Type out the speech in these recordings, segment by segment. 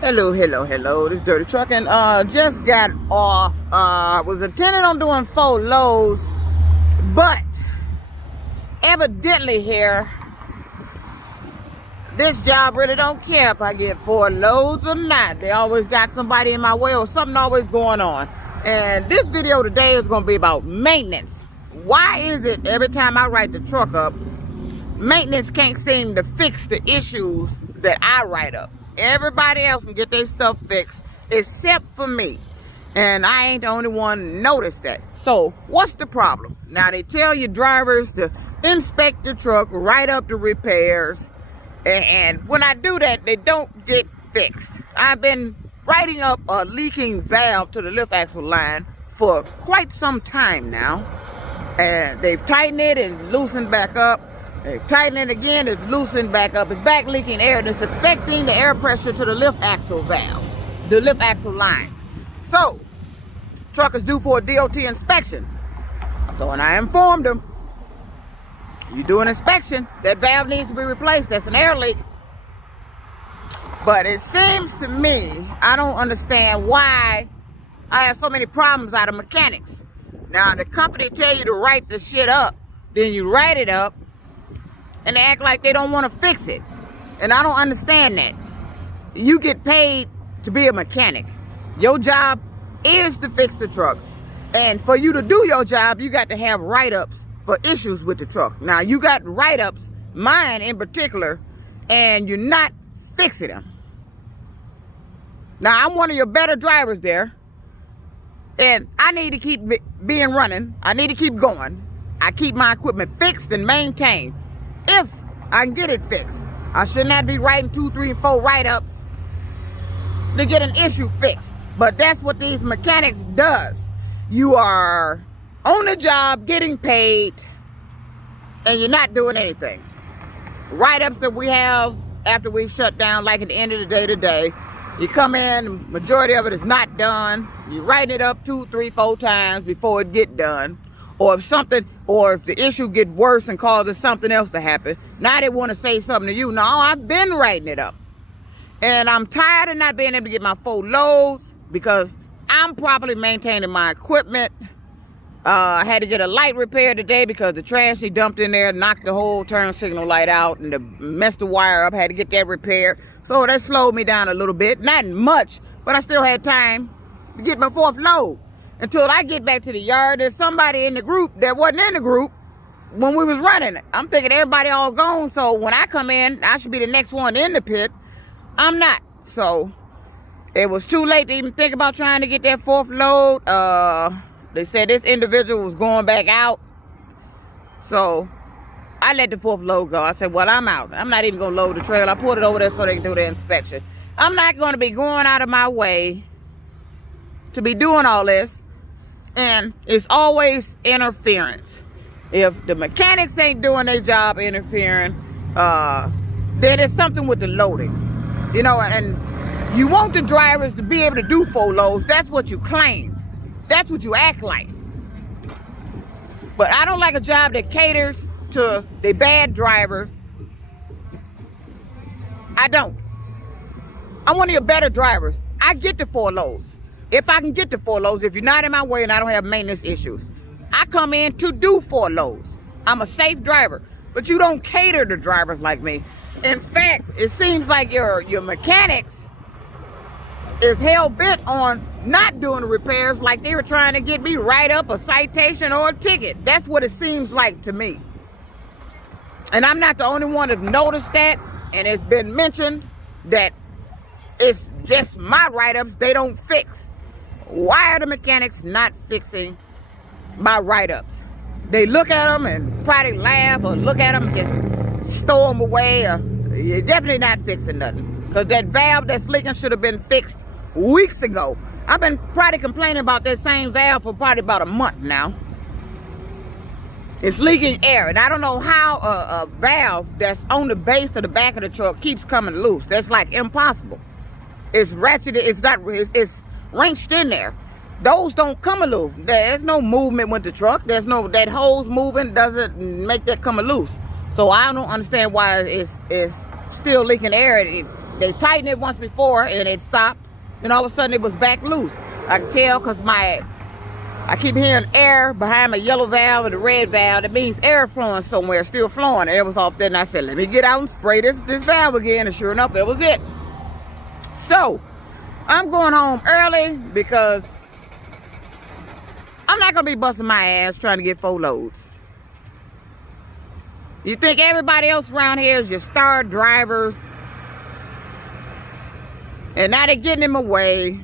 Hello. This Dirty Trucking. Just got off. Was intending on doing 4 loads, but evidently here, this job really don't care if I get 4 loads or not. They always got somebody in my way or something always going on. And this video today is going to be about maintenance. Why is it every time I write the truck up, maintenance can't seem to fix the issues that I write up? Everybody else can get their stuff fixed except for me. And I ain't the only one noticed that. So what's the problem? Now they tell you drivers to inspect the truck, write up the repairs. And when I do that, they don't get fixed. I've been writing up a leaking valve to the lift axle line for quite some time now. And they've tightened it and loosened back up. They've tightened it again, it's loosened back up. It's back leaking air and it's affecting the air pressure to the lift axle valve, the lift axle line. So, truck is due for a DOT inspection. So when I informed them, you do an inspection, that valve needs to be replaced, that's an air leak. But it seems to me, I don't understand why I have so many problems out of mechanics. Now the company tell you to write the shit up, then you write it up, and they act like they don't want to fix it. And I don't understand that. You get paid to be a mechanic. Your job is to fix the trucks. And for you to do your job, you got to have write-ups for issues with the truck. Now, you got write-ups, mine in particular, and you're not fixing them. Now, I'm one of your better drivers there, and I need to keep being running. I need to keep going. I keep my equipment fixed and maintained. If I can get it fixed, I should not be writing 2, 3, and 4 write-ups to get an issue fixed. But that's what these mechanics does. You are on the job, getting paid, and you're not doing anything. Write-ups that we have after we shut down, like at the end of the day today, you come in, the majority of it is not done. You're writing it up 2, 3, 4 times before it get done. Or if the issue get worse and causes something else to happen, now they want to say something to you. No, I've been writing it up. And I'm tired of not being able to get my 4 loads because I'm properly maintaining my equipment. I had to get a light repaired today because the trash he dumped in there knocked the whole turn signal light out and messed the wire up. Had to get that repaired. So that slowed me down a little bit. Not much, but I still had time to get my 4th load. Until I get back to the yard, there's somebody in the group that wasn't in the group when we was running it. I'm thinking everybody all gone, so when I come in, I should be the next one in the pit. I'm not. So it was too late to even think about trying to get that 4th load. They said this individual was going back out. So I let the 4th load go. I said, well, I'm out. I'm not even going to load the trailer. I pulled it over there so they can do the inspection. I'm not going to be going out of my way to be doing all this. And it's always interference. If the mechanics ain't doing their job interfering, then it's something with the loading. You know, and you want the drivers to be able to do 4 loads. That's what you claim. That's what you act like. But I don't like a job that caters to the bad drivers. I don't. I'm one of your better drivers. I get the 4 loads. If I can get the 4 loads, if you're not in my way and I don't have maintenance issues, I come in to do 4 loads. I'm a safe driver, but you don't cater to drivers like me. In fact, it seems like your mechanics is hell-bent on not doing the repairs, like they were trying to get me write up a citation or a ticket. That's what it seems like to me. And I'm not the only one that noticed that, and it's been mentioned that it's just my write-ups they don't fix. Why are the mechanics not fixing my write-ups? They look at them and probably laugh or look at them and just stow them away. You're definitely not fixing nothing. Because that valve that's leaking should have been fixed weeks ago. I've been probably complaining about that same valve for probably about a month now. It's leaking air. And I don't know how a valve that's on the base of the back of the truck keeps coming loose. That's like impossible. It's ratcheted. It's wrenched in there. Those don't come loose. There's no movement with the truck. There's no, that hose moving doesn't make that come loose. So I don't understand why it's still leaking air they tightened it once before and it stopped. Then all of a sudden it was back loose. I can tell because I keep hearing air behind my yellow valve and the red valve. That means air flowing somewhere, still flowing. And it was off there, and I said, let me get out and spray this valve again. And sure enough, it was it. So I'm going home early because I'm not going to be busting my ass trying to get 4 loads. You think everybody else around here is your star drivers? And now they're getting in my way.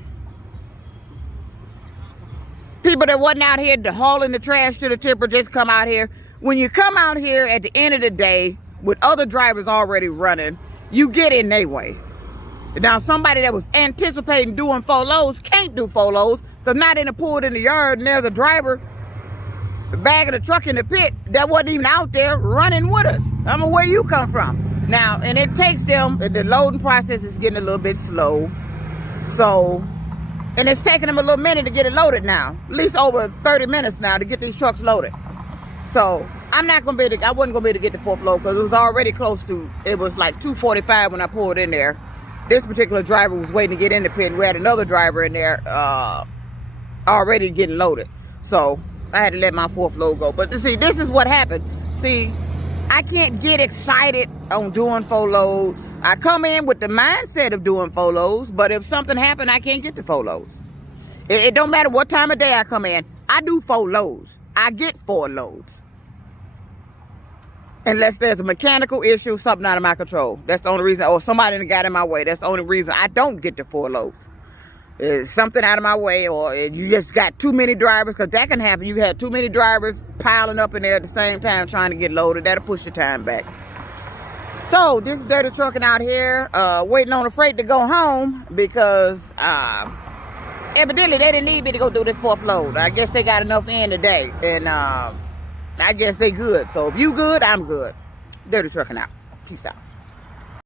People that wasn't out here hauling the trash to the tipper just come out here. When you come out here at the end of the day with other drivers already running, you get in their way. Now somebody that was anticipating doing 4 loads can't do 4 loads because now they're pulled in the yard and there's a driver bagging the truck in the pit that wasn't even out there running with us. I don't know where you come from. Now, and it takes them, the loading process is getting a little bit slow. So, and it's taking them a little minute to get it loaded now. At least over 30 minutes now to get these trucks loaded. So, I'm not going to be able to, I wasn't going to be able to get the 4th load because it was already close to, it was like 2:45 when I pulled in there. This particular driver was waiting to get in the pit and we had another driver in there already getting loaded. So, I had to let my 4th load go. But see, this is what happened. See, I can't get excited on doing 4 loads. I come in with the mindset of doing 4 loads, but if something happened, I can't get the 4 loads. It don't matter what time of day I come in. I do 4 loads. I get 4 loads. Unless there's a mechanical issue, something out of my control. That's the only reason, or somebody got in my way. That's the only reason I don't get the 4 loads. It's something out of my way, or you just got too many drivers, because that can happen. You had too many drivers piling up in there at the same time trying to get loaded. That'll push the time back. So this is Dirty Trucking out here, waiting on the freight to go home because evidently they didn't need me to go do this 4th load. I guess they got enough in today, and I guess they good. So if you good, I'm good. Dirty Trucking out. Peace out.